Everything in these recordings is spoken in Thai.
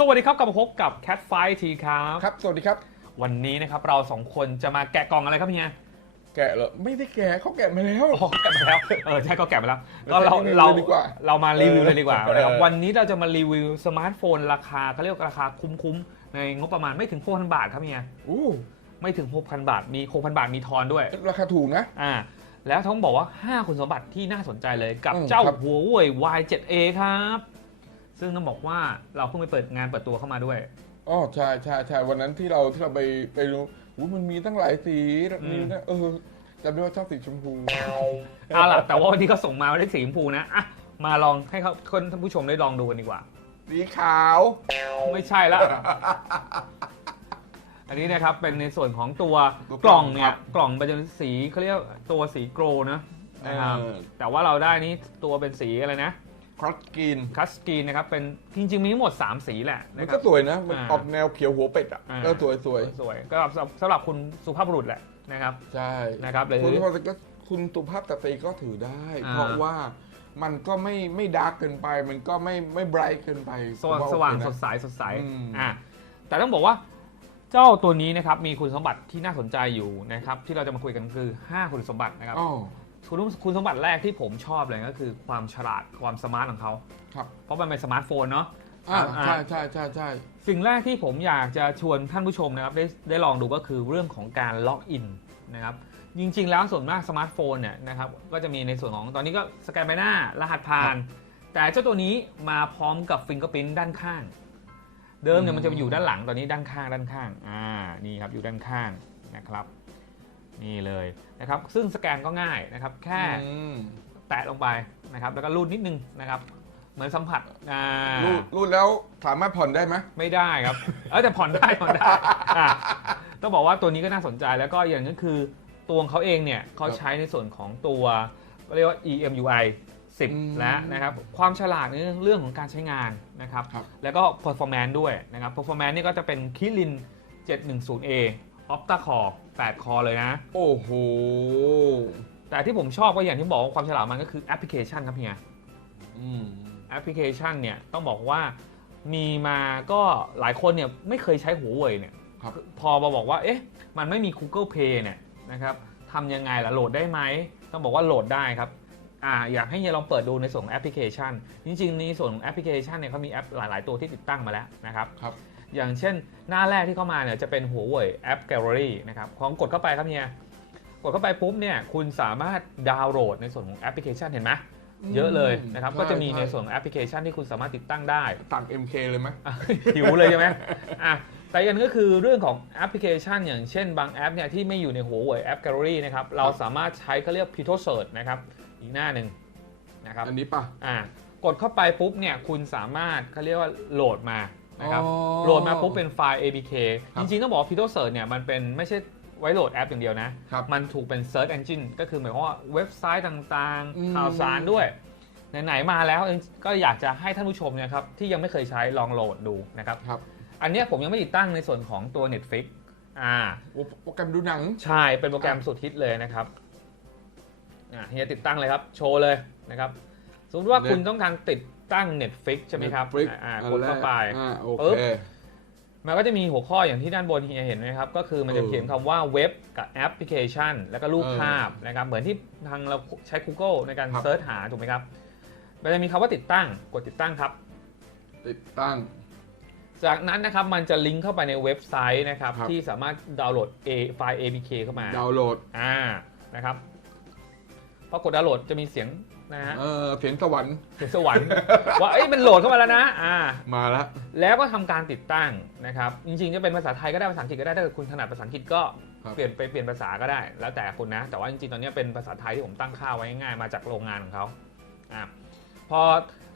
สวัสดีครับกลับมาพบกับ Cat Fight ทีครับครับ สวัสดีครับ วันนี้นะครับเราสองคนจะมาแกะกล่องอะไรครับเฮียแกะเหรอไม่ได้แกะเขาแกะมาแล้ว อ๋อแกะมาแล้วเออใช่ก็แกะมาแล้วเราก็เราใช้รีวิวเราเลยดีกว่าเรามารีวิวเลยดีกว่าเออ นะครับเออวันนี้เราจะมารีวิวสมาร์ทโฟนราคาเขาเรียกว่าราคาคุ้มๆ ในงบประมาณไม่ถึง6,000บาทครับเฮียอู้ไม่ถึง6,000บาทมี6,000บาทมีทอนด้วยราคาถูกนะ อ่าแล้วต้องบอกว่า 5 คุณสมบัติที่น่าสนใจเลยกับอืมเจ้าครับ หัวเว่ย Y7A ครับ ซึ่งต้องบอกว่าเราเพิ่งไปเปิดงานเปิดตัวเข้ามาด้วย อ๋อใช่ใช่ใช่วันนั้นที่เราที่เราไปไปดูอู้มันมีตั้งหลายสีอืมมีนะเออจำได้ว่าชอบสีชมพูเอาล่ะ แต่ว่าวันนี้ก็ส่งมาไม่ได้สีชมพูนะอะมาลองให้เขาคนท่านผู้ชมได้ลองดูกันดีกว่า สีขาว ไม่ใช่ละ อันนี้นะครับเป็นในส่วนของตัวตัวกล่องเนี่คยรับกล่องเป็นสีเขาเรียกตัวสีโกรนะนะครับเออแต่ว่าเราได้นี้ตัวเป็นสีอะไรนะ ครอสกินคัสกรีนนะครับเป็นจริงๆมีทั้งหมด 3 สีแหละมันนะคก็รับสวยนะ มันอ่าออกแนวเขียวหัวเป็ดอะอ่า ก็สวยสวยสวยๆก็สำหรับสำหรับคุณสุภาพบุรุษแหละนะครับใช่นะครับหรือ คุณสุภาพสตรีก็คุณสุภาพสตรีก็ถือได้ อ่า เพราะว่ามันก็ไม่ไม่ดาร์กเกินไป มันก็ไม่ไม่ไบรท์เกินไปสว่างผมสว่างโอเคนะสดใสสดใสอืม อะแต่ต้องบอกว่าเจ้าตัวนี้นะครับมีคุณสมบัติที่น่าสนใจอยู่นะครับที่เราจะมาคุยกันคือ 5 คุณสมบัตินะครับอ๋อ คุณคุณสมบัติแรกที่ผมชอบเลยก็คือความฉลาดความสมาร์ทของเขาครับ เพราะมันเป็นสมาร์ทโฟนเนาะอ่าอ่าใช่ใช่ใช่ใช่สิ่งแรกที่ผมอยากจะชวนท่านผู้ชมนะครับได้ได้ลองดูก็คือเรื่องของการล็อกอินนะครับจริง ๆ แล้วส่วนมากสมาร์ทโฟนเนี่ยนะครับก็จะมีในส่วนของตอนนี้ก็สแกนใบหน้ารหัสผ่าน แต่เจ้าตัวนี้มาพร้อมกับฟิงเกอร์พิ t ด้านข้าง เดิมเนี่ยมันจะอยู่ด้านหลังตอนนี้ด้านข้างด้านข้างอ่านี่ครับอยู่ด้านข้างนะครับ นี่เลยนะครับซึ่งสแกนก็ง่ายนะครับแค่อืมแตะลงไปนะครับแล้วก็รูดนิดนึงนะครับเหมือนสัมผัสอ่ารูดรูดแล้วสามารถผ่อนได้ไหมไม่ได้ครับเออแต่ผ่อนได้ผ่อนได้อะต้องบอกว่าตัวนี้ก็น่าสนใจแล้วก็อย่างนึงคือตัวของเขาเองเนี่ยเขาใช้ในส่วนของตัวเรียกว่า EMUI 10 แล้วนะครับความฉลาดในเรื่องของการใช้งานนะครับครับแล้วก็ performance ด้วยนะครับ performance นี่ก็จะเป็น Kirin 710A Opta Core 8 คอเลยนะ โอ้โห แต่ที่ผมชอบก็อย่างที่บอกว่าความฉลาดมันก็คือแอปพลิเคชันครับเฮียอืมแอปพลิเคชันเนี่ยต้องบอกว่ามีมาก็หลายคนเนี่ยไม่เคยใช้หัวเว่ยเนี่ยครับ พอมาบอกว่าเอ๊ะมันไม่มี Google Play เนี่ยนะครับทำยังไงล่ะโหลดได้ไหม ต้องบอกว่าโหลดได้ครับอ่าอยากให้เฮียลองเปิดดูในส่วนของแอปพลิเคชัน จริงๆในส่วนของแอปพลิเคชันเนี่ยเขามีแอปหลาย ๆ ตัวที่ติดตั้งมาแล้วนะครับ ครับ อย่างเช่นหน้าแรกที่เข้ามาเนี่ยจะเป็นหัวเว่ยแอป Gallery นะครับพอกดเข้าไปครับเฮียกดเข้าไปปุ๊บเนี่ยคุณสามารถดาวน์โหลดในส่วนของแอปพลิเคชันเห็นไหมเยอะเลยนะครับใช่ก็จะมีในช่ส่วนของแอปพลิเคชันที่คุณสามารถติดตั้งได้สั่ง MK เลยไหมอะหิวเลยใช่ไหมอะแต่อย่างนึงก็คือเรื่องของแอปพลิเคชัน อย่างเช่นบางแอปเนี่ยที่ไม่อยู่ในหัวเว่ยแอป Gallery นะครับเราสามารถใช้เขาเรียก p i t o Search นะครับอีกหน้าหนึ่งนะครับอันนี้ป่ะอะกดเข้าไปปุ๊บเนี่ยคุณสามารถเขาเรียกว่าโหลดมา นะครับอ๋อโหลดมาปุ๊บเป็นไฟล์ APK ครับจริงๆ ต้องบอกว่า p i t o Search เนี่ยมันเป็นไม่ใช่ไว้โหลดแอปอย่างเดียวนะ ครับมันถูกเป็น Search Engine ก็คือหมายความว่าเว็บไซต์ต่างอืม ๆ ข่าวสารด้วย ไหนๆ มาแล้วก็อยากจะให้ท่านผู้ชมเนยครับที่ยังไม่เคยใช้ลองโหลดดูนะครับ ครับ อันเนี้ยผมยังไม่ติดตั้งในส่วนของตัว Netflix อ่า โอ้โปรแกรมดูหนัง ใช่ เป็นโปรแกรมสุดฮิตเลยนะครับอ่าเฮียติดตั้งเลยครับ โชว์เลยนะครับ สมมติว่า Net คุณต้องการติด ตั้ง Netflix ใช่ไหมครับ Netflix อ่าอันกดเข้าไป แรกอ่าโอปึ๊เคบมันก็จะมีหัวข้ออย่างที่ด้านบนเฮียเห็นไหมครับ ก็คือมันจะเออเขียนคำว่าเว็บกับแอปพลิเคชัน แล้วก็รูปเออภาพนะครับ เหมือนที่ทางเราใช้ Google ในการครับ เซิร์ชหาถูกไหมครับ มันจะมีคำว่าติดตั้งกดติดตั้งครับ ติดตั้ง จากนั้นนะครับมันจะลิงก์เข้าไปในเว็บไซต์นะครับ ครับ ที่สามารถดาวน์โหลด A ไฟล์ APK เข้ามา ดาวน์โหลด อ่า นะครับ พอกดดาวน์โหลดจะมีเสียง นะฮะเออเสียงสวรรค์เสียงสวรรค์ว่าเอ้ยมันโหลดเข้ามาแล้วนะอ่ามาแล้วแล้วก็ทำการติดตั้งนะครับจริงๆจะเป็นภาษาไทยก็ได้ภาษาอังกฤษก็ได้ถ้าเกิดคุณถนัดภาษาอังกฤษก็ครับเปลี่ยนไปเปลี่ยนภาษาก็ได้ แล้วแต่คุณนะ แต่ว่าจริงๆตอนนี้เป็นภาษาไทยที่ผมตั้งค่าไว้ง่ายๆมาจากโรงงานของเขาอ่าพอ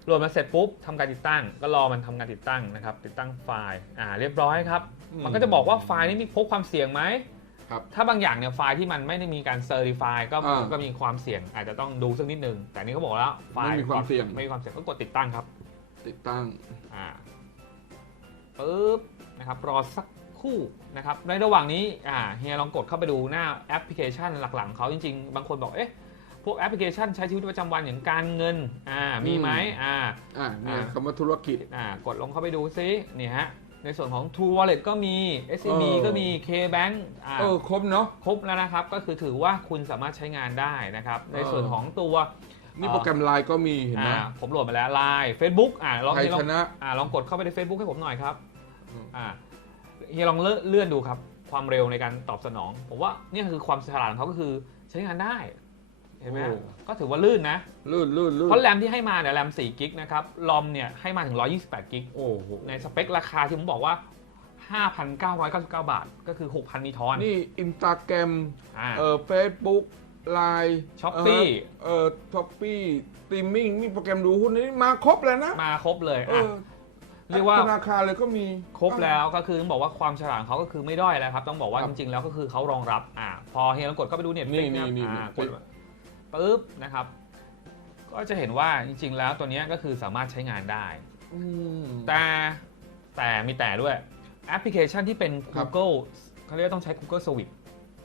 โหลดมาเสร็จปุ๊บทำการติดตั้ง ก็รอมันทำการติดตั้งนะครับ ติดตั้งไฟล์อ่าเรียบร้อยครับ มันก็จะบอกว่าไฟล์นี้มีพบความเสี่ยงไหม ครับ ถ้าบางอย่างเนี่ยไฟล์ที่มันไม่ได้มีการเซอร์ติฟายก็อ่าก็มีความเสี่ยงอาจจะต้องดูสักนิดนึง แต่นี่เขาบอกแล้วไฟล์ไม่มีความเสี่ยง ไม่มีความเสี่ยงก็กดติดตั้งครับ ติดตั้ง อ่าปึ๊บนะครับรอสักครู่นะครับในระหว่างนี้อ่าเฮียลองกดเข้าไปดูหน้าแอปพลิเคชันหลักๆของเขาจริงๆ บางคนบอกเอ๊ะพวกแอปพลิเคชันใช้ชีวิตประจำวันอย่างการเงินอ่ามีไหมอ่า อ่าเนี่ยอ่า คำว่าธุรกิจอ่ากดลงเข้าไปดูซิเนี่ยฮะ ในส่วนของ True Wallet ก็มี SCB เออ ก็มี K-Bank อ่า เออครบเนาะ ครบแล้วนะครับก็คือถือว่าคุณสามารถใช้งานได้นะครับ ในส่วนของตัวนี่โปรแกรมไลน์ก็มีเห็นไหม อ่าผมโหลดมาแล้ว Line Facebook อ่าลองใครลอชงนะ อ่าลองกดเข้าไปใน Facebook ให้ผมหน่อยครับอืมอ่าเฮียลองเลื่อนเลื่อนดูครับ ความเร็วในการตอบสนอง ผมว่าเนี่ยคือความฉลาดของเขาก็คือใช้งานได้ เห็นไหมฮะก็ถือว่าลื่นนะ ลื่นลื่นลื่นเพราะแรมที่ให้มาเนี่ยแรม4กิกนะครับลอมเนี่ยให้มาถึง 128กิกโอ้โหในสเปคราคาที่ผมบอกว่า 5,999 บาท ก็คือ 6,000 มีทอน นี่อินสตาแกรมอ่าเอ่อเฟซบุ๊กไลน์ Shopee เอ่อช้อปปี้สตรีมมิ่งนี่โปรแกรมดูหุ้นนี่มาครบเลยนะ มาครบเลยเออะอเรียกว่าธนาคารเลยก็มีครบแล้วก็คือต้องบอกว่าความฉลาดของเขาก็คือไม่ด้อยแล้วครับ ต้องบอกว่าครัจบริงๆแล้วก็คือเขารองรับอ่าพอเฮียลองกดเข้าไปดูเน็ตนี่ฟิกนี่นี่อ่านี่กด ปุ๊บนะครับ ก็จะเห็นว่าจริง ๆ แล้วตัวเนี้ยก็คือสามารถใช้งานได้อืมแต่แต่มีแต่ด้วยแอปพลิเคชันที่เป็นครับ Google เขาเรียกว่าต้องใช้ Google Service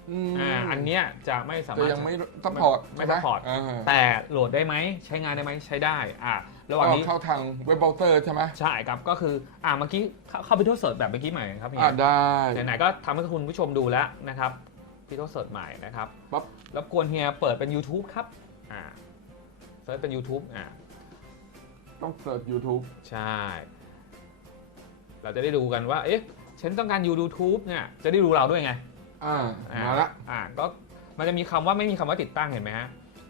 อืมอ่าอันเนี้ยจะไม่สาแต่มารถยังไม่ซัพพอร์ตไม่ support อ่าแต่โหลดได้ไหมใช้งานได้ไหมใช้ได้อ่าระหว่างก็นี้เข้าทางเว็บเบราว์เซอร์ใช่ไหมใช่ครับก็คืออ่าเมื่อกี้เข้าเข้าไปทดสอบแบบเมื่อกี้ใหม่ครับพี่อ่าได้ไหนๆก็ทำให้คุณผู้ชมดูแล้วนะครับ พี่ทดสอบใหม่นะครับปั๊บรบกวนเฮียเปิดเป็น YouTube ครับอ่าเซิร์ชเป็น YouTube อ่าต้องเสิร์ช YouTube ใช่ เราจะได้ดูกันว่า เอ๊ะ ฉันต้องการยู YouTube เนี่ย จะได้ดูเราด้วยไง อ่า อ่มาละอ่า ก็ มันจะมีคำว่าไม่มีคำว่าติดตั้งเห็นไหมฮะ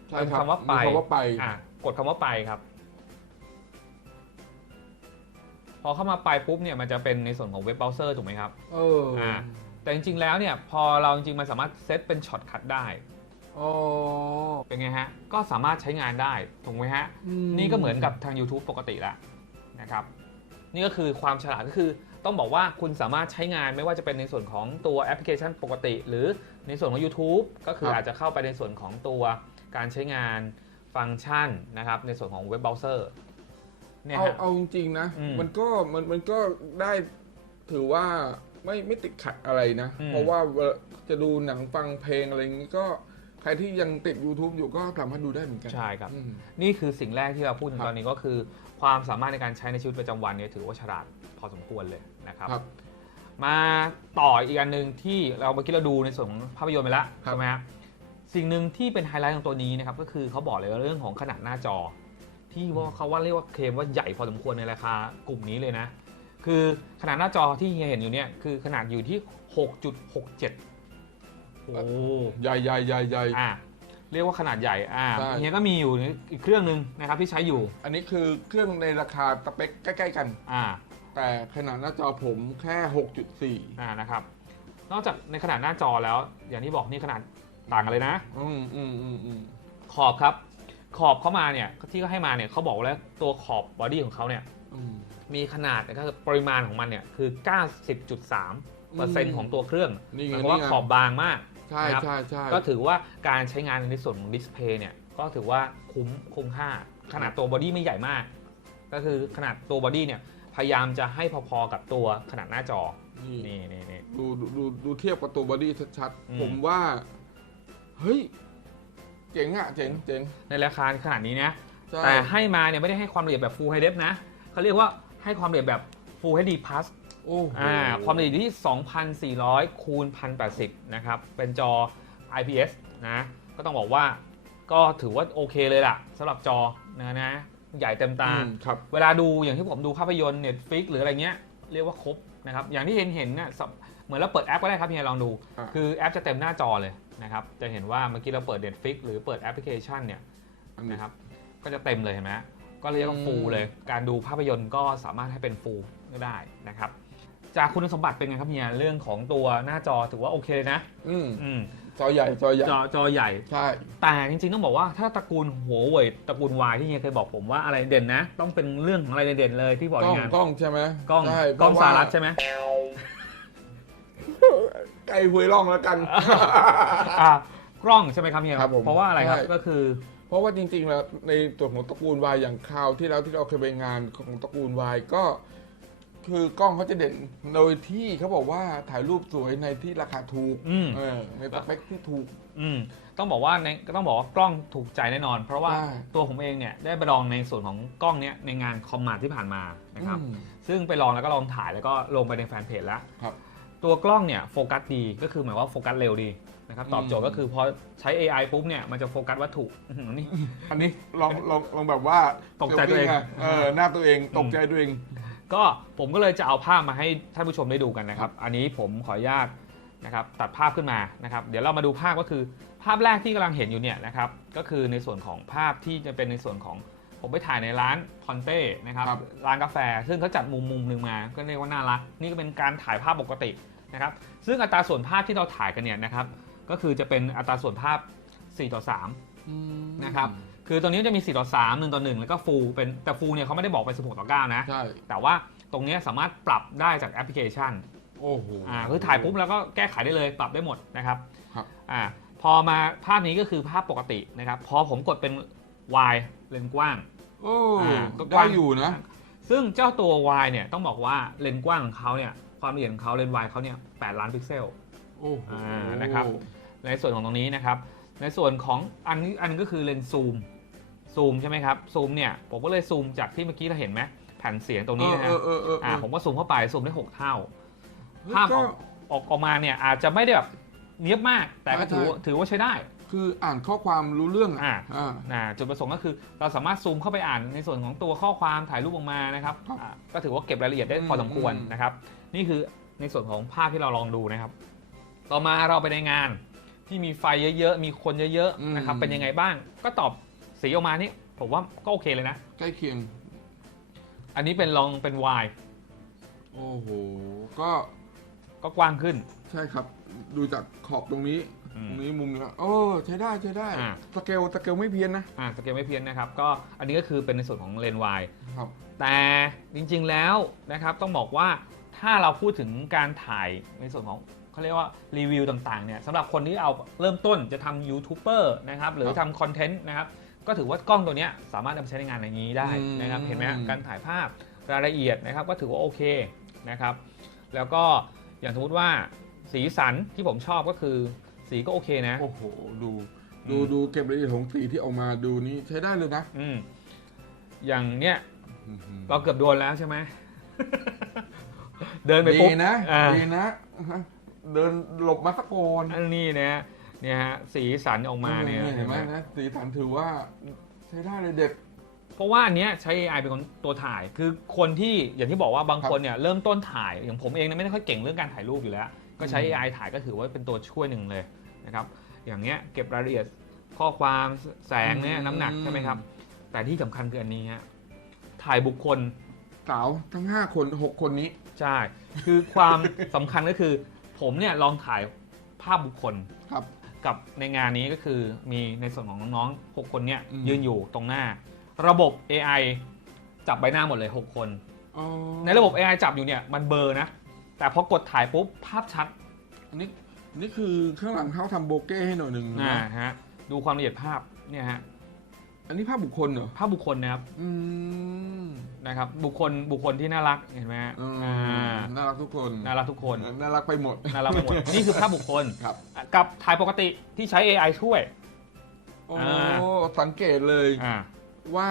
ใช่เป็นครับคำว่าไปมีคำว่าไป อ่า กดคำว่าไปครับ พอเข้ามาไปปุ๊บเนี่ย มันจะเป็นในส่วนของเว็บเบราว์เซอร์ถูกไหมครับ เออออ่า แต่จริงๆแล้วเนี่ยพอเราจริงๆมันสามารถเซตเป็นช็อตคัทได้อ๋อเป็นไงฮะ ก็สามารถใช้งานได้ถูกไหมฮะนี่ก็เหมือนกับทาง YouTube ปกติแล้วนะครับ นี่ก็คือความฉลาดก็คือต้องบอกว่าคุณสามารถใช้งานไม่ว่าจะเป็นในส่วนของตัวแอปพลิเคชันปกติ หรือในส่วนของ YouTube ก็คือครับ อาจจะเข้าไปในส่วนของตัวการใช้งานฟังก์ชันนะครับในส่วนของเว็บเบราว์เซอร์เนี่ยเอาฮะ เอาจริงๆนะ อืม มันก็มันมันก็ได้ถือว่า ไม่ไม่ติดขัดอะไรนะ อืม เพราะว่าเวลาจะดูหนังฟังเพลงอะไรอย่างนี้ก็ใครที่ยังติด YouTube อยู่ก็สามารถดูได้เหมือนกันใช่ครับ อืม นี่คือสิ่งแรกที่เราพูดถึงครับตอนนี้ก็คือ ความสามารถในการใช้ในชีวิตประจำวันเนี่ยถือว่าฉลาดพอสมควรเลยนะครับครับมาต่ออีกอันหนึ่งที่เราเมื่อกี้เราดูในส่วนของภาพยนตร์ไปแล้วครับ ใช่ไหมฮะสิ่งหนึ่งที่เป็นไฮไลท์ของตัวนี้นะครับก็คือเขาบอกเลยว่าเรื่องของขนาดหน้าจอ ที่ว่าเขาว่าเรียกว่าเคลมว่าใหญ่พอสมควรในราคากลุ่มนี้เลยนะ คือขนาดหน้าจอที่เฮียเห็นอยู่เนี่ยคือขนาดอยู่ที่ 6.67 โอ้ใหญ่ใหญ่ใหญ่ใหญ่ อะเรียกว่าขนาดใหญ่อ่าใช่ เฮียก็มีอยู่อีกเครื่องหนึ่งนะครับที่ใช้อยู่อันนี้คือเครื่องในราคาสเปคใกล้ ๆ กัน อ่า แต่ขนาดหน้าจอผมแค่ 6.4 อ่านะครับ นอกจากในขนาดหน้าจอแล้ว อย่างที่บอกนี่ขนาดต่างกันเลยนะ อืมอืมอืมอืมขอบครับ ขอบเข้ามาเนี่ยที่เขาให้มาเนี่ยเขาบอกแล้วตัวขอบบอดี้ของเขาเนี่ย อืม มีขนาดนะครับปริมาณของมันเนี่ยคือ 90.3เปอร์เซ็นต์ของตัวเครื่องนี่หไงมายความว่านี่ไง ขอบบางมากใช่นะครับ ใช่ใช่ก็ถือว่าการใช้งานในส่วนของดิสเพย์เนี่ยก็ถือว่าคุ้มคุ้มค่า ขนาดตัวบอดี้ไม่ใหญ่มาก ก็คือขนาดตัวบอดี้เนี่ยพยายามจะให้พอๆกับตัวขนาดหน้าจอนี่นี่นี่นี่ ดูดูดูดูเทียบกับตัวบอดี้ชัดอืม ๆ ผมว่า เฮ้ย เจ๋งอะเจ๋งเจ๋งในราคาขนาดนี้นะ ใช่แต่ให้มาเนี่ยไม่ได้ให้ความละเอียดแบบ Full HD นะเขาเรียกว่า ให้ความละเอียดแบบ Full HD Plus โอ้โหอ่าความละเอียดที่ 2,400 คูณ 1,080 นะครับ เป็นจอ IPS นะ ก็ต้องบอกว่าก็ถือว่าโอเคเลยล่ะสำหรับจอนะนะ ใหญ่เต็มตา อืมครับ เวลาดูอย่างที่ผมดูภาพยนตร์ Netflix หรืออะไรเงี้ย เรียกว่าครบนะครับ อย่างที่เห็นเห็นเนี่ยสับเหมือนเราเปิดแอปก็ได้ครับเฮียลองดู อ่า คือแอปจะเต็มหน้าจอเลยนะครับ จะเห็นว่าเมื่อกี้เราเปิด Netflix หรือเปิดแอปพลิเคชันเนี่ยอันนี้นะครับ ก็จะเต็มเลยเห็นไหม ก็เรียกว่าฟูลเลย การดูภาพยนตร์ก็สามารถให้เป็นฟูลก็ได้นะครับจากคุณสมบัติเป็นไงครับเฮียเรื่องของตัวหน้าจอถือว่าโอเคเลยนะอืมอืมจอใหญ่จอใหญ่จอจอใหญ่ ใช่ แต่จริงๆต้องบอกว่าถ้าตระกูลหัวเว่ยตระกูลวายที่เฮียเคยบอกผมว่าอะไรเด่นนะ ต้องเป็นเรื่องของอะไรเด่นๆเลยที่บอกกล้ในองงานกล้องใช่ไหมกล้องใช่กล้องเพสราะหว่ารัฐใช่ไหมไก่หวยร่องแล้วกัน อ่ากล้องใช่ไหมครับเฮียครับผมเพราะว่าอะไรครับใช่ ก็คือ เพราะว่าจริงๆแล้วในตัวของตระกูลวายอย่างคราวที่แล้วที่เราเคยไปงานของตระกูลวายก็ คือกล้องเขาจะเด่นโดยที่เขาบอกว่าถ่ายรูปสวยในที่ราคาถูกอืม เออในสเปคที่ถูก อืมต้องบอกว่าในก็ต้องบอกว่ากล้องถูกใจแน่นอน เพราะว่าใช่ ตัวผมเองเนี่ยได้ไปลองในส่วนของกล้องเนี้ยในงานคอมมาที่ผ่านมานะครับ อืมซึ่งไปลองแล้วก็ลองถ่ายแล้วก็ลงไปในแฟนเพจแล้ว ครับ ตัวกล้องเนี่ยโฟกัสดีก็คือหมายว่าโฟกัสเร็วดีนะครับตอบโจทย์อืมก็คือพอใช้ AI ปุ๊บเนี่ยมันจะโฟกัสวัตถุอื้อหือนี่ อันนี้ลองลองลองแบบว่าตกใจตัวเอง ซลฟี่ไเออหน้าตัวเองตกใจตัวเอง ก็ผมก็เลยจะเอาภาพมาให้ท่านผู้ชมได้ดูกันนะครับ อันนี้ผมขออนุญาตนะครับตัดภาพขึ้นมานะครับ เดี๋ยวเรามาดูภาพก็คือ ภาพแรกที่กำลังเห็นอยู่เนี่ยนะครับก็คือในส่วนของภาพที่จะเป็นในส่วนของ ผมไปถ่ายในร้านคอนเต้นะครับครับ ร้านกาแฟ ซึ่งเขาจัดมุมมุมหนึ่งมา ก็เรียกว่าน่ารัก นี่ก็เป็นการถ่ายภาพปกตินะครับ ซึ่งอัตราส่วนภาพที่เราถ่ายกันเนี่ยนะครับ ก็คือจะเป็นอัตราส่วนภาพ 4 ต่อ 3 นะครับ คือตรงนี้จะมี 4 ต่อ 3 1 ต่อ 1 แล้วก็ฟูลเป็นแต่ฟูลเนี่ยเขาไม่ได้บอกเป็น16 ต่อ 9 นะ ใช่ แต่ว่าตรงเนี้ยสามารถปรับได้จากแอปพลิเคชัน โอ้โห อ่าคือถ่ายปุ๊บแล้วก็แก้ไขได้เลยปรับได้หมดนะครับครับ อ่าพอมาภาพนี้ก็คือภาพปกตินะครับ พอผมกดเป็น Y เลนส์กว้าง โอ้อ่าก็กได้ว้าง อยู่นะ ซึ่งเจ้าตัว Y เนี่ยต้องบอกว่าเลนส์กว้างของเขาเนี่ยความละเอียดของเขาเลนส์ Y เขาเนี่ย8ล้านพิกเซล โอ้โหอ่านะครับ ในส่วนของตรงนี้นะครับ ในส่วนของอันนี้อันนก็คือเลนส์ซูม ซูมใช่ไหมครับ ซูมเนี่ยผมก็เลยซูมจากที่เมื่อกี้เราเห็นไหมแผ่นเสียงตรงนี้นะเอฮะอเออเออเอออ่าผมก็ซูมเข้าไปซูมได้หกเท่าเฮ้ยภาพอก็ อกออกออกมาเนี่ยอาจจะไม่ได้แบบเนียบมากแต่ก็ใช่ถือว่าถือว่าใช้ได้ คืออ่านข้อความรู้เรื่องอ่าอ่านะจุดประสงค์ก็คือเราสามารถซูมเข้าไปอ่านในส่วนของตัวข้อความถ่ายรูปออกมานะครับครับอ่าก็ถือว่าเก็บรายละเอียดได้อืมพอสมควรอืม นะครับ นี่คือในส่วนของภาพที่เราลองดูนะครับ ต่อมาเราไปในงาน ที่มีไฟเยอะๆ มีคนเยอะๆนะครับเป็นยังไงบ้าง ก็ตอบสีออกมานี่ผมว่าก็โอเคเลยนะ ใกล้เคียง อันนี้เป็นลองเป็น Y โอ้โห ก็ก็กว้างขึ้น ใช่ครับ ดูจากขอบตรงนี้อืมตรงนี้มุมเนี้ยโอ้ใช้ได้ใช้ได้อ่าสเกลสเกลไม่เพี้ยนนะอ่าสเกลไม่เพี้ยนนะครับ ก็อันนี้ก็คือเป็นในส่วนของเลนส์ Y ครับ แต่จริงๆแล้วนะครับต้องบอกว่าถ้าเราพูดถึงการถ่ายในส่วนของเขาเรียกว่ารีวิวต่างๆเนี่ยสำหรับคนที่เอาเริ่มต้นจะทำยูทูบเบอร์นะครับหรือทำคอนเทนต์นะครับก็ถือว่ากล้องตัวเนี้ยสามารถนำไปใช้ในงานอย่างนี้ได้นะครับอืม เห็นไหมฮะการถ่ายภาพรายละเอียดนะครับก็ถือว่าโอเคนะครับแล้วก็อย่างสมมติว่าสีสันที่ผมชอบก็คือ สีก็โอเคนะ โอ้โห ดู ดูอืม ดูเก็บรายละเอียดของสีที่ออกมาดูนี่ใช้ได้เลยนะอืมอย่างเนี้ยอื้อหือเราเกือบโดนแล้วใช่ไหม เดินไปปุ๊บดีนะอ่า ดีนะฮะเดินหลบมาสักก่อนอันนี้เนี่ยเนี่ยฮะสีสันออกมาเนี่ยเห็เห็นนไหไหมมนะสีสันถือว่าใช้ได้เลยเด็ดเพราะว่าอันเนี้ยใช้ AI เป็นคนตัวถ่ายคือคนที่อย่างที่บอกว่าบางคนเนี่ยเริ่มต้นถ่ายอย่างผมเองเนี่ยไม่ได้ค่อยเก่งเรื่องการถ่ายรูปอยู่แล้ว ก็ใช้ อืม AI ถ่ายก็ถือว่าเป็นตัวช่วยหนึ่งเลย นะครับ อย่างเนี้ยเก็บรายละเอียดข้อความแสงเนี่ยน้ำหนักใช่ไหมครับ แต่ที่สำคัญคืออันนี้ฮะถ่ายบุคคลสาวทั้ง 5 คน 6 คนนี้ ใช่ คือความสำคัญก็คือ ผมเนี่ยลองถ่ายภาพบุคคลครับ กับในงานนี้ก็คือมีในส่วนของน้องๆ 6 คนเนี่ยอืม ยืนอยู่ตรงหน้า ระบบ AI จับใบหน้าหมดเลย 6 คนอ๋อในระบบ AI จับอยู่เนี่ยมันเบลอร์นะ แต่พอกดถ่ายปุ๊บภาพชัด อันนี้ นี่คือข้างหลังเขาทำโบเก้ให้หน่อยหนึ่งอ่านะฮะดูความละเอียดภาพเนี่ยฮะอันนี้ภาพบุคคลเหรอภาพบุคคลนะครับอืมนะครับ บุคคลบุคคลที่น่ารักเห็นไหมฮะอืมอ่าน่ารักทุกคนน่ารักทุกคนน่ารักไปหมดน่ารักไปหมดนี่คือภาพบุคคลครับกับถ่ายปกติที่ใช้ AI ช่วย โอ้อ่า สังเกตเลยอ่าว่า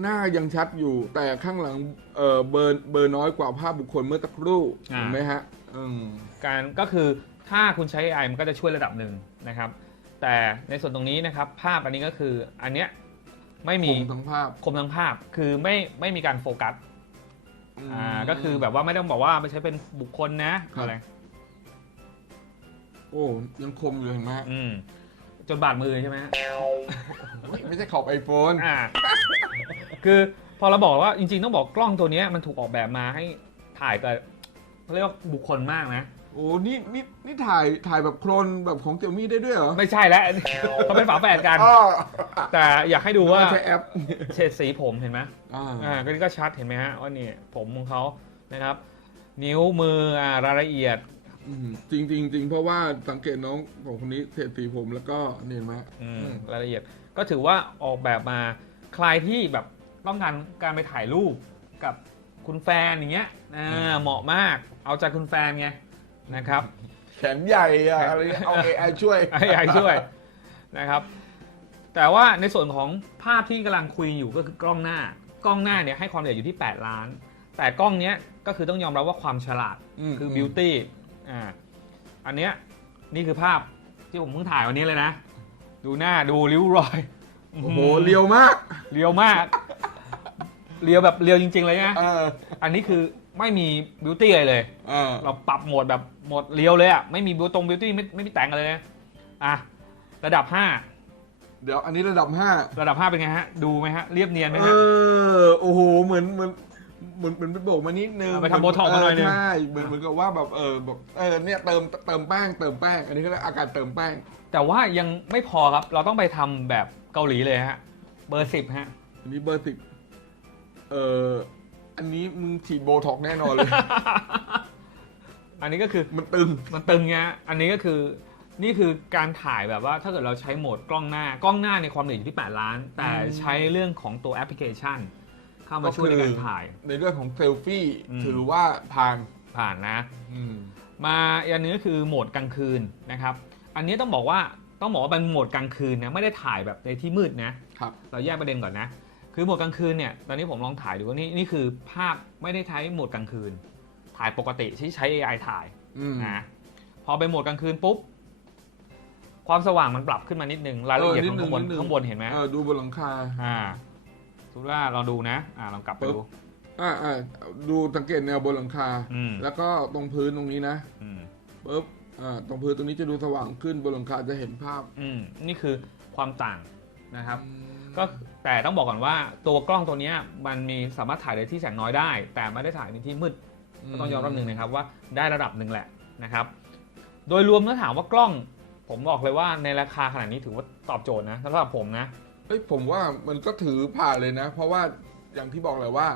หน้ายังชัดอยู่ แต่ข้างหลังเออเบอร์เบอร์น้อยกว่าภาพบุคคลเมื่อตะครู่อ่าเห็นไหมฮะอืมการก็คือ ถ้าคุณใช้ AI มันก็จะช่วยระดับหนึ่งนะครับ แต่ในส่วนตรงนี้นะครับ ภาพอันนี้ก็คืออันเนี้ยไม่มีคมทั้งภาพคมทั้งภาพคือไม่ไม่มีการโฟกัสมอ่าก็คือแบบว่าไม่ต้องบอกว่าไม่ใช่เป็นบุคคลนะครับ อะไรโอ้ยังคมอยู่เลยเห็นไหมฮะอืมจนบาดมือใช่ไหมฮะไม่ใช่ขอบไอโฟน อ่าคือพอเราบอกว่าจริงๆต้องบอกกล้องตัวเนี้ยมันถูกออกแบบมาให้ถ่ายแต่เขาเรียกว่าบุคคลมากนะ โอ้นี่นี่นี่ถ่ายถ่ายแบบโครนแบบของเจียวมี่ได้ด้วยเหรอไม่ใช่แล้ว เขาเป็นฝาแฝดกัน อ้อแต่อยากให้ดูว่าใช้แอปเฉดสีผมเห็นไหมอ่าอ่าก็นี่ก็ชัดเห็นไหมฮะว่านี่ผมของเขานะครับ นิ้วมืออ่ารายละเอียดอืมจริงจริงจริงเพราะว่าสังเกตน้องของคนนี้เศษสีผมแล้วก็เนี่ยเห็นไหมอืมอืมรายละเอียดก็ถือว่าออกแบบมาใครที่แบบต้องการการไปถ่ายรูปกับคุณแฟนอย่างเงี้ยอ่าเหมาะมากเอาใจคุณแฟนไง นะครับแขนใหญ่อะอะไรเงี้ยเอา AI ช่วยไอ้ไอ้ช่วยนะครับ แต่ว่าในส่วนของภาพที่กำลังคุยอยู่ก็คือกล้องหน้า กล้องหน้าเนี่ยให้ความละเอียดอยู่ที่ 8 ล้าน แต่กล้องเนี้ยก็คือต้องยอมรับว่าความฉลาดมคือบิวตี้อ่าอันเนี้ยนี่คือภาพที่ผมเพิ่งถ่ายวันนี้เลยนะ ดูหน้าดูริ้วรอยโอ้โหเรียวมากเรียวมาก เรียวแบบเรียวจริง ๆ เลยนะ เอออันนี้คือไม่มีบิวตี้อะไรเลย เออเราปรับโหมดแบบโหมดเรียวเลยอะไม่มีบิวตรงบิวตี้ไม่ไม่มีแต่งอะไรเลยนะอะระดับ5เดี๋ยวอันนี้ระดับห้าระดับ5เป็นไงฮะ ดูไหมฮะเรียบเนียนไหมเอฮะ อโอ้โหเหมือนเหมือนเหมือนเหมือนไปโบกมานิดนึงเอาไปทำโบท็อกซ์มาหน่อยนึง ใช่เหมือนเหมือนกับว่าแบบเออแบบเออเนี่ยเติมเติมแป้งเติมแป้งอันนี้ก็เรียกอาการเติมแป้งแต่ว่ายังไม่พอครับ เราต้องไปทำแบบเกาหลีเลยฮะ เบอร์สิบฮะ อันนี้เบอร์สิบเออ อันนี้มึงฉีดโบท็อกซ์แน่นอนเลย อันนี้ก็คือมันตึง มันตึงไงอันนี้ก็คือนี่คือการถ่ายแบบว่าถ้าเกิดเราใช้โหมดกล้องหน้ากล้องหน้าในความละเอียดอยู่ที่ 8 ล้าน แต่อืมใช้เรื่องของตัวแอปพลิเคชัน เข้ามาช่วยในการถ่าย ในเรื่องของเซลฟี่อืม ถือว่าผ่านผ่านนะ อืมมาอีกอันนึงก็คือโหมดกลางคืนนะครับ อันนี้ต้องบอกว่าต้องบอกว่าเป็นโหมดกลางคืนนะไม่ได้ถ่ายแบบในที่มืดนะ ครับ เราแยกประเด็นก่อนนะ คือโหมดกลางคืนเนี่ยตอนนี้ผมลองถ่ายดูว่านี่นี่คือภาพไม่ได้ใช้โหมดกลางคืน ถ่ายปกติที่ใช้ AI ถ่ายอืมนะพอไปโหมดกลางคืนปุ๊บ ความสว่างมันปรับขึ้นมานิดนึงรายละเอียดของข้างบนนิดนึงข้างบนเห็นไหมเออดูบนหลังคา อ่าทุกท่าลองดูนะ อ่าลองกลับไปดู อ่าอ่าดูสังเกตแนวบนหลังคา อืม แล้วก็ตรงพื้นตรงนี้นะอืม ปุ๊บอ่าตรงพื้นตรงนี้จะดูสว่างขึ้นบนหลังคาจะเห็นภาพ อืมนี่คือความต่าง นะครับ ก็แต่ต้องบอกก่อนว่าตัวกล้องตัวเนี้ยมันมีสามารถถ่ายในที่แสงน้อยได้ แต่ไม่ได้ถ่ายในที่มืดก็ต้องยอมรับหนึ่งนะครับว่าได้ระดับหนึ่งแหละนะครับ โดยรวมถ้าถามว่ากล้อง ผมบอกเลยว่าในราคาขนาดนี้ถือว่าตอบโจทย์นะสำหรับผมนะเอ้ยผมว่ามันก็ถือผ่านเลยนะ เพราะว่าอย่างที่บอกเลยว่า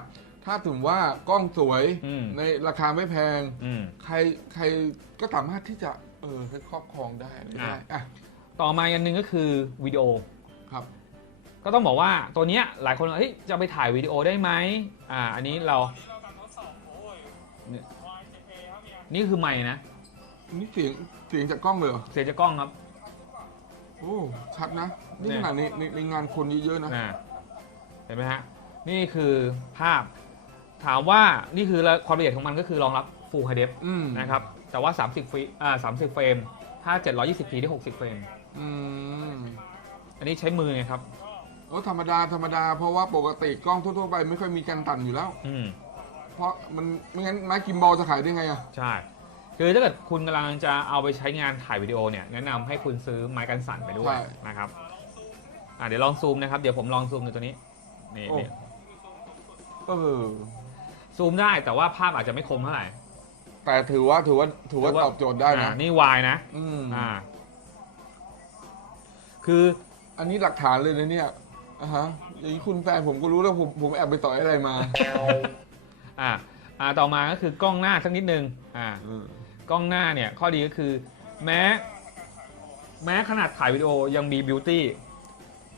ถ้าถึงว่ากล้องสวยอืมในราคาไม่แพงอืมใครใครก็สามารถที่จะเออให้ครอบครองได้อะไรได้อะอะต่อมาอันหนึ่งก็คือวิดีโอ ครับ ก็ต้องบอกว่าตัวเนี้ยหลายคนว่าเฮ้ยจะไปถ่ายวิดีโอได้ไหมอ่าอันนี้เรานี่คือไมค์นะนี่เสียงเสียงจากกล้องเลยเหรอเสียงจากกล้องครับ โอ้ชัดนะ นี่เนี่ย ขนาดในในในงานคนเยอะๆนะ อ่าเห็นไหมฮะ นี่คือภาพ ถามว่านี่คือความละเอียดของมันก็คือรองรับ Full HD อืมนะครับ แต่ว่า 30ฟรีอ่า30 เฟรม ถ้า 720p ได้ 60 เฟรม อืมอั นนี้ใช้มือไงครับ โอ้ธรรมดาธรรมดา เพราะว่าปกติกล้องทั่วๆไปไม่ค่อยมีการตันอยู่แล้ว อืม เพราะมันไม่งั้นไม้กิมบอลจะขายได้ไงอะใช่ คือถ้าเกิดคุณกำลังจะเอาไปใช้งานถ่ายวิดีโอเนี่ยแนะนำให้คุณซื้อไม้กันสั่นไปด้วยนะครับ อะเดี๋ยวลองซูมนะครับ เดี๋ยวผมลองซูมดูตัวนี้ นี่โอ้นี่เออซูมได้แต่ว่าภาพอาจจะไม่คมเท่าไหร่แต่ถือว่าถือว่าถือว่าถือว่าตอบโจทย์ได้นะ อ่านี่วายนะ อืม อ่า คือ อันนี้หลักฐานเลยนะเนี่ยอะฮะอย่างนี้คุณแฟนผมก็รู้แล้วผมผมแอบไปต่อยอะไรมาอ่าอ่าต่อมาก็คือกล้องหน้าสักนิดนึงอ่า เออกล้องหน้าเนี่ยข้อดีก็คือ แม้ แม้ขนาดถ่ายวิดีโอยังมีบิวตี้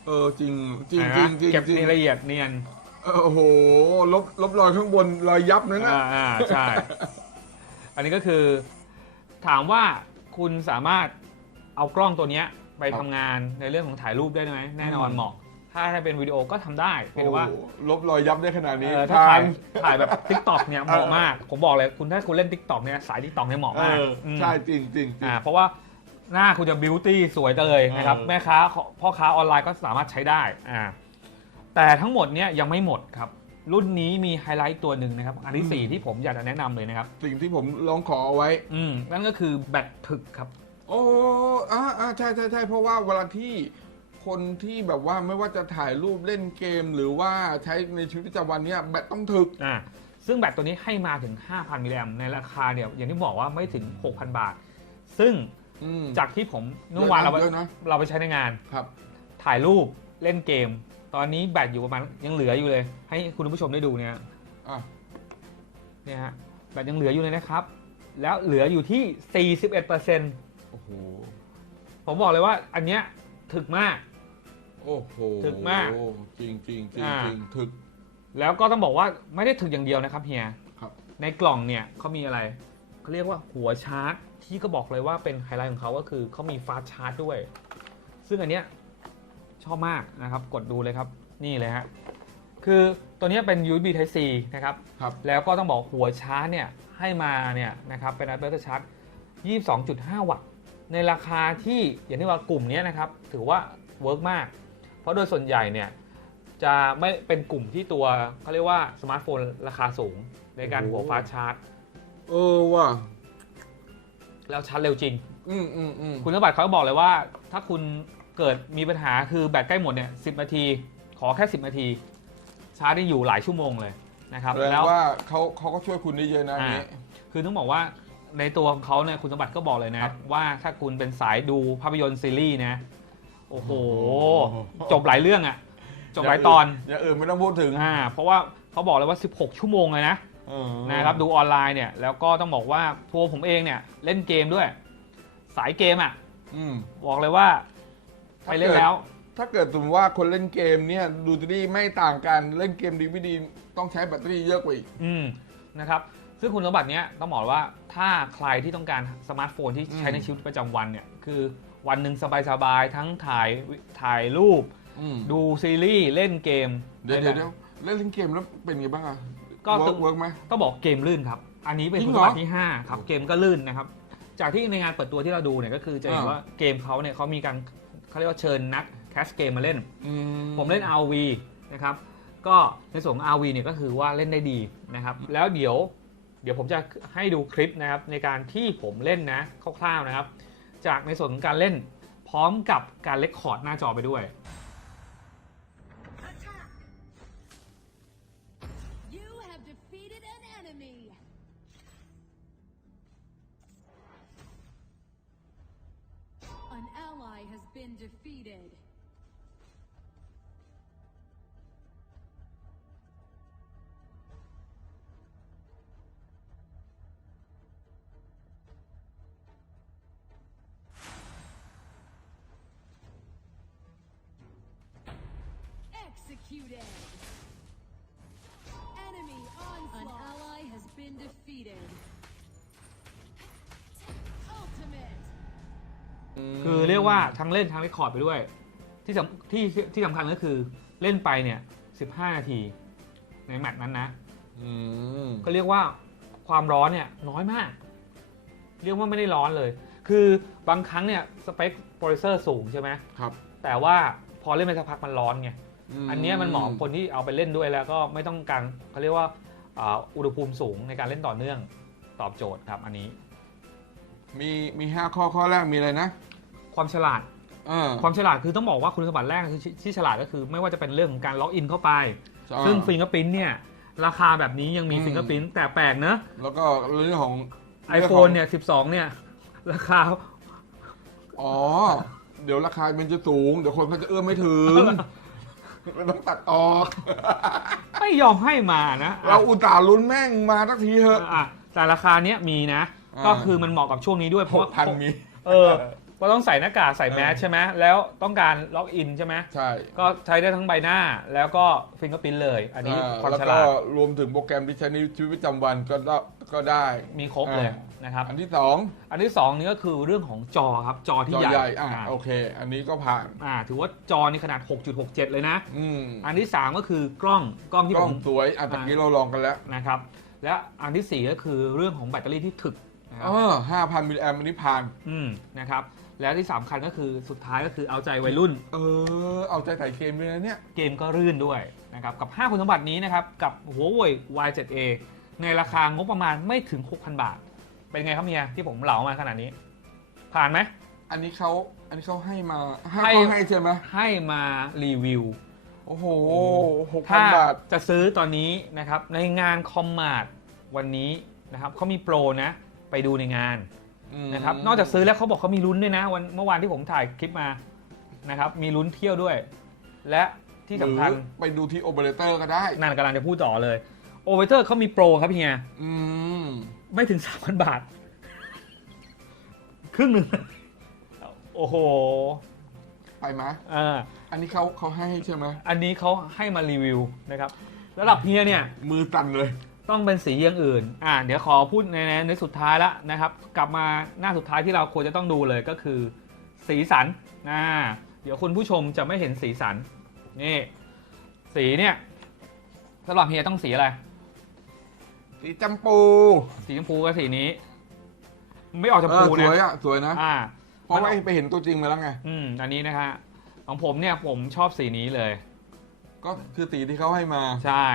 เออจริงจริงจริงจริงเก็บจริงรายละเอียดเนียนเออโอ้โหลบลบรอยข้างบนรอยยับนั่นนะอ่าอ่าใช่ อันนี้ก็คือ ถามว่าคุณสามารถเอากล้องตัวเนี้ย ไปทำงานในเรื่องของถ่ายรูปได้ไหมแน่นอนเหมาะ ถ้าให้เป็นวิดีโอก็ทำได้เพียงแต่ว่า โอ้โหลบรอยยับได้ขนาดนี้เออถ้าถ่ายทถ่ายแบบ t ิ k t o k เนี่ยเหมาะมาก ผมบอกเลยคุณถ้าคุณเล่น t ิ k t o k เนี่ยสาย t ิ k t o k เนี่ยเหมาะเอมากอมใช่จริงจริงจริง อ่าเพราะว่าหน้าคุณจะบิวตี้สวยเลยนะครับเออ แม่ค้าพ่อค้าออนไลน์ก็สามารถใช้ได้อ่าแต่ทั้งหมดเนี่ยยังไม่หมดครับ รุ่นนี้มีไฮไลท์ตัวหนึ่งนะครับ อันที่สี่ที่ผมอยากจะแนะนำเลยนะครับ สิ่งที่ผมลองขอเอาไว้ อืมนั่นก็คือแบตถึกครับ โอ้อ่าอ่าใช่ใช่ใช่เพราะว่าเวลาที่คนที่แบบว่าไม่ว่าจะถ่ายรูปเล่นเกม หรือว่าใช้ในชีวิตประจำวันเนี้ยแบตต้องถึก อ่าซึ่งแบตตัวนี้ให้มาถึง 5,000 มิลลิแอมในราคาเนี่ยอย่างที่บอกว่าไม่ถึง 6,000 บาท ซึ่งอืม จากที่ผมเมื่อวานเราไปเยอะนะ เราไปใช้ในงาน ครับ ถ่ายรูปเล่นเกม ตอนนี้แบตอยู่ประมาณยังเหลืออยู่เลย ให้คุณผู้ชมได้ดูเนี่ย อะเนี่ยฮะแบตยังเหลืออยู่เลยนะครับ แล้วเหลืออยู่ที่ 41%โอ้ โหผมบอกเลยว่าอันเนี้ยถึกมาก โอ้โหถึกมากจริงจริงจริงอ่า จริงถึก แล้วก็ต้องบอกว่าไม่ได้ถึกอย่างเดียวนะครับเฮียครับ ในกล่องเนี่ยเขามีอะไรเขาเรียกว่าหัวชาร์จ ที่ก็บอกเลยว่าเป็นไฮไลท์ของเขาก็คือเขามีฟาสต์ชาร์จด้วย ซึ่งอันเนี้ยชอบมากนะครับ กดดูเลยครับนี่เลยฮะคือตัวเนี้ยเป็น USB Type C นะครับ ครับ แล้วก็ต้องบอกหัวชาร์จเนี่ยให้มาเนี่ยนะครับเป็น a d a p t e r Charge 22.5 วัตต์ ในราคาที่อย่างที่ว่ากลุ่มเนี้ยนะครับถือว่าเวิร์กมาก เพราะโดยส่วนใหญ่เนี่ยจะไม่เป็นกลุ่มที่ตัวเขาเรียกว่าสมาร์ทโฟนราคาสูงในการหัวฟาสต์ชาร์จ เออว่ะแล้วชาร์จเร็วจริง อืมอืมอืมคุณสมบัติเขาก็บอกเลยว่า ถ้าคุณเกิดมีปัญหาคือแบตใกล้หมดเนี่ยสินาที ขอแค่ 10 นาที ชาร์จได้อยู่หลายชั่วโมงเลยนะครับแปลแล้วว่าเขาเขาก็ช่วยคุณได้เยอะนะอันนี้ คือต้องบอกว่า ในตัวของเขาเนี่ยคุณสมบัติก็บอกเลยนะครับว่าถ้าคุณเป็นสายดูภาพยนตร์ซีรีส์นะโอ้โหโอ้โห จบหลายเรื่องอะจบหลายตอนอย่างอื่นไม่ต้องพูดถึงอ่าเพราะว่าเขาบอกเลยว่า 16 ชั่วโมงเลยนะเออนะครับดูออนไลน์เนี่ยแล้วก็ต้องบอกว่าทัวผมเองเนี่ยเล่นเกมด้วย สายเกมอะอืมบอกเลยว่าไปเล่นแล้ว ถ้าเกิดสมมติว่าคนเล่นเกมเนี่ยดูตรีไม่ต่างกันเล่นเกมดีไม่ดีต้องใช้แบตเตอรี่เยอะกว่าอีกอืมนะครับ ซึ่งคุณสมบัติเนี้ยต้องบอกว่าถ้าใครที่ต้องการสมาร์ทโฟนที่ใช้อืมในชีวิตประจำวันเนี่ยคือวันหนึ่งสบายๆทั้งถ่ายถ่ายรูป อืมดูซีรีส์เล่นเกมเดี๋ยวเดี๋ยวเดี๋ยวเล่นเล่นเกมแล้วเป็นไงบ้างอะก็เวิต้ร์อกงเวิร์กไหม ต้องบอกเกมลื่นครับ อันนี้เป็นจริคุงณเหสรอมบัติที่ 5 ครับ เกมก็ลื่นนะครับ จากที่ในงานเปิดตัวที่เราดูเนี่ยก็คือจะเห็นอ่า ว่าเกมเขาเนี่ยเขามีการเขาเรียกว่าเชิญนักแคสเกมมาเล่น อื ผมเล่น RV นะครับ ก็ในส่วนของ RV เนี่ยก็คือว่าเล่นได้ดีนะครับ แล้วเดี๋ยวเดี๋ยวผมจะให้ดูคลิปนะครับในการที่ผมเล่นนะคร่าวๆนะครับ จากในส่วนของการเล่นพร้อมกับการเลคคอร์ดหน้าจอไปด้วย ทั้งเล่นทั้งเลคคอร์ดไปด้วย ที่สำที่ที่สำคัญก็คือเล่นไปเนี่ย15นาที ในแมตช์นั้นนะ อืมก็เรียกว่าความร้อนเนี่ยน้อยมาก เรียกว่าไม่ได้ร้อนเลย คือบางครั้งเนี่ยสเปคโปรดิวเซอร์สูงใช่ไหมครับแต่ว่าพอเล่นไปสักพักมันร้อนไง มอันเนี้ยมันเหมาะกับคนที่เอาไปเล่นด้วยแล้วก็ไม่ต้องการเขาเรียกว่าอ่าอุณหภูมิสูงในการเล่นต่อเนื่องตอบโจทย์ครับอันนี้ มีมีห้าข้อข้อแรกมีอะไรนะ ความฉลาดเออความฉลาดคือต้องบอกว่าคุณสมบัติแรกที่ที่ฉลาดก็คือ ไม่ว่าจะเป็นเรื่องของการล็อกอินเข้าไปใช่ซึ่งฟิงเกอร์พิ้นเนี่ยราคาแบบนี้ยังมีอืม ฟิงเกอร์พิ้นแต่แปลกเนอะ แล้วก็เรื่องของ iPhone เนี่ย 12 เนี่ย ราคา อ๋อ เดี๋ยวราคามันจะสูง เดี๋ยวคนเขาจะเอื้อมไม่ถึงเราต้องตัดออก ไม่ยอมให้มานะเราอุตส่าห์ลุ้นแม่งมาสักทีเถอะ อะแต่ราคาเนี้ยมีนะ อ่า ก็คือมันเหมาะกับช่วงนี้ด้วยเพหราะกว่าพันมี เออ ก็ต้องใส่หน้ากากใส่แมสเออใช่ไหมแล้วต้องการล็อกอินใช่ไหมใช่ ก็ใช้ได้ทั้งใบหน้าแล้วก็ฟิงเกอร์พิ้นเลย อันนี้อ่าความแล้วฉก็ลาดรวมถึงโปรแกรมที่ใช้ในชีวิตประจำวันก็ได้ก็ได้มีครบเลยอ่านะครับ อันที่สองอันที่สองนี่ก็คือเรื่องของจอครับจอที่จอใหญ่ใหญ่อะอ่าโอเค อันนี้ก็ผ่านอ่าถือว่าจอนี่ขนาด 6.67 เลยนะอืมอันที่ 3 ก็คือกล้องกล้องที่กล้ผองมสวยอะตะกี้เราลองกันแล้วนะครับ และอันที่ 4 ก็คือเรื่องของแบตเตอรี่ที่ถึกนะคเอรับอห้าพันมิลลิแอมอันนี้ผ่านอืมนะครับ และที่สำคัญก็คือสุดท้ายก็คือเอาใจวัยรุ่น เออ เอาใจใส่เกมด้วยนะเนี่ย เกมก็รื่นด้วยนะครับกับ 5 คุณสมบัตินี้นะครับ กับหัวเว่ย Y7A ในราคางบประมาณไม่ถึง 6,000 บาท เป็นไงครับเมียที่ผมเหลามาขนาดนี้ ผ่านไหม อันนี้เขาอันนี้เขาให้มาให้ให้ เขาให้ใช่ไหมให้มารีวิว โอ้โหหกพัถ้านบาท จะซื้อตอนนี้นะครับในงานคอมมาดวันนี้นะครับเขามีโปรนะ ไปดูในงาน นะครับนอกจากซื้อแล้วเขาบอกเขามีลุ้นด้วยนะวันเมื่อวานที่ผมถ่ายคลิปมานะครับมีลุ้นเที่ยวด้วย และที่สำคัญหรือไปดูที่โอเปอเรเตอร์ก็ได้ นั่นกำลังจะพูดต่อเลยโอเวอร์เตอร์เขามีโปรครับเฮียอืมไม่ถึง3,000บาท ครึ่งหนึ่งโอ้โห ไปไหมอ่าอันนี้เขาเขาให้ใช่ไหมอันนี้เขาให้มารีวิวนะครับระดับเฮียเนี่ย มือสั่นเลย ต้องเป็นสีอย่างอื่น อ่า เดี๋ยวขอพูดในในในสุดท้ายแล้วนะครับ กลับมาหน้าสุดท้ายที่เราควรจะต้องดูเลยก็คือ สีสันอ่าเดี๋ยวคุณผู้ชมจะไม่เห็นสีสัน นี่ สีเนี่ยสำหรับเฮียต้องสีอะไร สีจำปูสีชมพูกับสีนี้ ไม่ออกชมเออพูสนะวยอะสวยนะ อ่า เพราะว่าไปเห็นตัวจริงมาแล้วไง อืม อันนี้นะฮะของผมเนี่ยผมชอบสีนี้เลย ก็คือสีที่เขาให้มา ใช่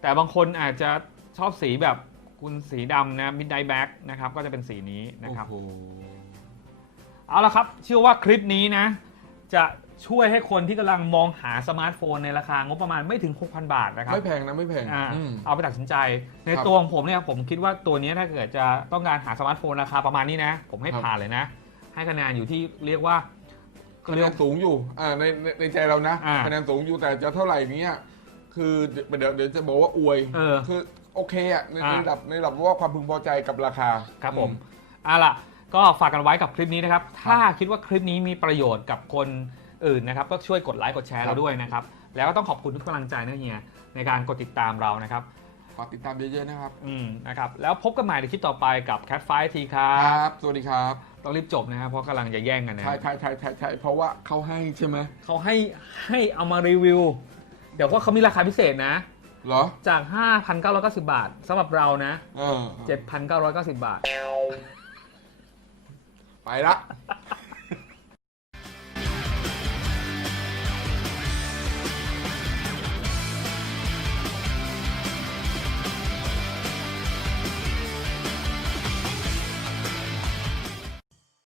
แต่บางคนอาจจะ ชอบสีแบบคุณสีดำนะ midnight black นะครับก็จะเป็นสีนี้นะครับ โอ้โหเอาละครับ เชื่อว่าคลิปนี้นะ จะช่วยให้คนที่กำลังมองหาสมาร์ทโฟนในราคางบประมาณไม่ถึง 6,000 บาทนะครับไม่แพงนะไม่แพงอ่าอืม เอาไปตัดสินใจ ในครับ ตัวของผมเนี่ยผมคิดว่าตัวนี้ถ้าเกิดจะต้องการหาสมาร์ทโฟนราคาประมาณนี้นะ ผมให้ครับผ่านเลยนะ ให้คะแนนอยู่ที่เรียกว่าคะแนนสูงอยู่อ่าในในในใจเรานะอ่าคะแนนสูงอยู่แต่จะเท่าไหร่เนี้ยคือเดี๋ยวเดี๋ยวจะบอกว่าอวย เออ คือ โอเคอะในอ่า ในระดับในระดับว่าความพึงพอใจกับราคาครับผมอื เอาล่ะก็ฝากกันไว้กับคลิปนี้นะครับ ถ้าคิดว่าคลิปนี้มีประโยชน์กับคนอื่นนะครับ ก็ช่วยกดไลค์กดแชร์เราด้วยนะครับ แล้วก็ต้องขอบคุณทุกกำลังใจนะเฮียในการกดติดตามเรานะครับ ฝากติดตามเยอะๆนะครับ อืมนะครับแล้วพบกันใหม่ในคลิปต่อไปกับ Cat f i ทีครัคบรับ สวัสดีครับต้องรีบจบนะครับเพราะกำลังจะแย่งกันนะใช่ใช่ใช่ใช่ใช่เพราะว่าเขาให้ใช่ไหม เขาให้ให้เอามารีวิว เดี๋ยวว่าเขามีราคาพิเศษนะ เหรอจาก 5,990 บาทสำหรับเรานะ เออ7,990 บาท ไปละ